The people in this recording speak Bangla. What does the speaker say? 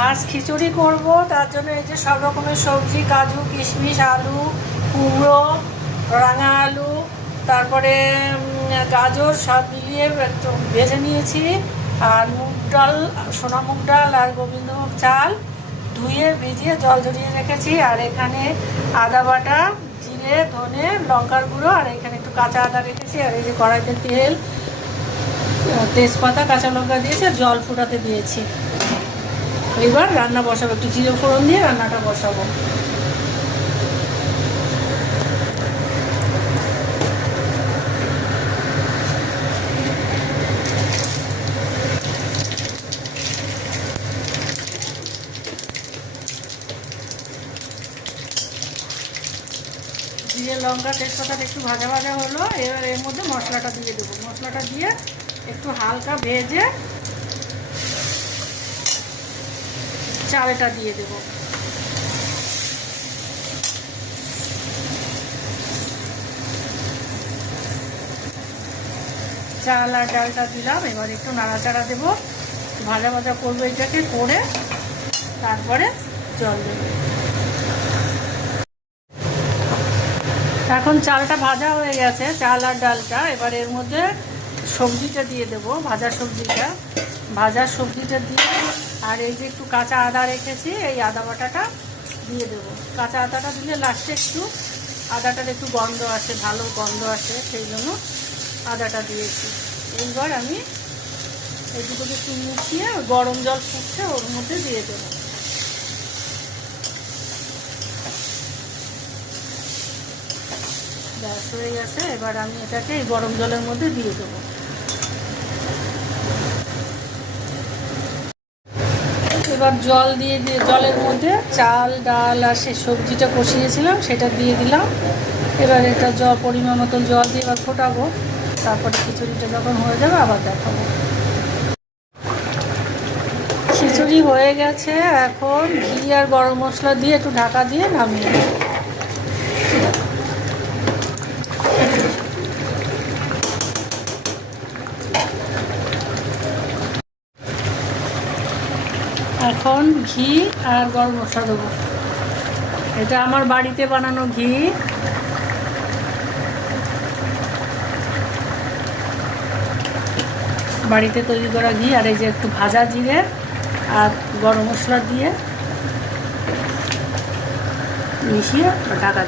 আজ খিচুড়ি করব, তার জন্য এই যে সব রকমের সবজি, কাজু, কিশমিশ, আলু, কুমড়ো, রাঙা আলু, তারপরে গাজর সব মিলিয়ে একটু ভেজে নিয়েছি। আর মুগ ডাল, সোনা মুগ ডাল আর গোবিন্দভোগ চাল ধুয়ে ভিজিয়ে জল ঝরিয়ে রেখেছি। আর এখানে আদা বাটা, জিরে, ধনে, লঙ্কার গুঁড়ো, আর এখানে একটু কাঁচা আদা রেখেছি। আর এই যে কড়াইতে তেল, তেজপাতা, কাঁচা লঙ্কা দিয়েছি, আর জল ফুটাতে দিয়েছি। এবার রান্না বসাবো, একটু জিরে ফোড়ন দিয়ে রান্নাটা বসাবো। জিরে, লঙ্কা, তেজপাতাটা একটু ভাজা ভাজা হলো। এবার এর মধ্যে মশলাটা দিয়ে দেবো। মশলাটা দিয়ে একটু হালকা ভেজে চালটা দিয়ে দেবো। চাল আর ডালটা দিলাম। এবার একটু নাড়াচাড়া দেবো, ভাজা ভাজা করবো এটাকে, করে তারপরে জল দেবো। এখন চালটা ভাজা হয়ে গেছে, চাল আর ডালটা। এবার এর মধ্যে সবজিটা দিয়ে দেবো, ভাজা সবজিটা দিয়ে, আর এই যে একটু কাঁচা আদা রেখেছি, এই আদা বাটাটা দিয়ে দেবো। কাঁচা আদাটা দিলে লাস্টে একটু আদাটার একটু গন্ধ আসে, ভালো গন্ধ আসে, সেই জন্য আদাটা দিয়েছি। এইবার আমি এই দুটোকে একটু মিশিয়ে গরম জল ফুটছে ওর মধ্যে দিয়ে দেবো। ব্যাস হয়ে গেছে। এবার আমি এটাকে এই গরম জলের মধ্যে দিয়ে দেবো। এবার জল দিয়ে জলের মধ্যে চাল, ডাল আর সেই সবজিটা কষিয়েছিলাম সেটা দিয়ে দিলাম। এবার এটা পরিমাণ মতন জল দিয়ে এবার ফোটাবো। তারপরে খিচুড়িটা যখন হয়ে যাবে আবার দেখাবো। খিচুড়ি হয়ে গেছে। এখন ঘি আর গরম মশলা দিয়ে একটু ঢাকা দিয়ে নামিয়ে দেবো। এখন ঘি আর গরম মশলা দেবো। এটা আমার বাড়িতে বানানো ঘি। বাড়িতে তৈরি করা ঘি। আর এই যে একটু ভাজা জিরে আর গরম মশলা দিয়ে মিশিয়ে ঢাকা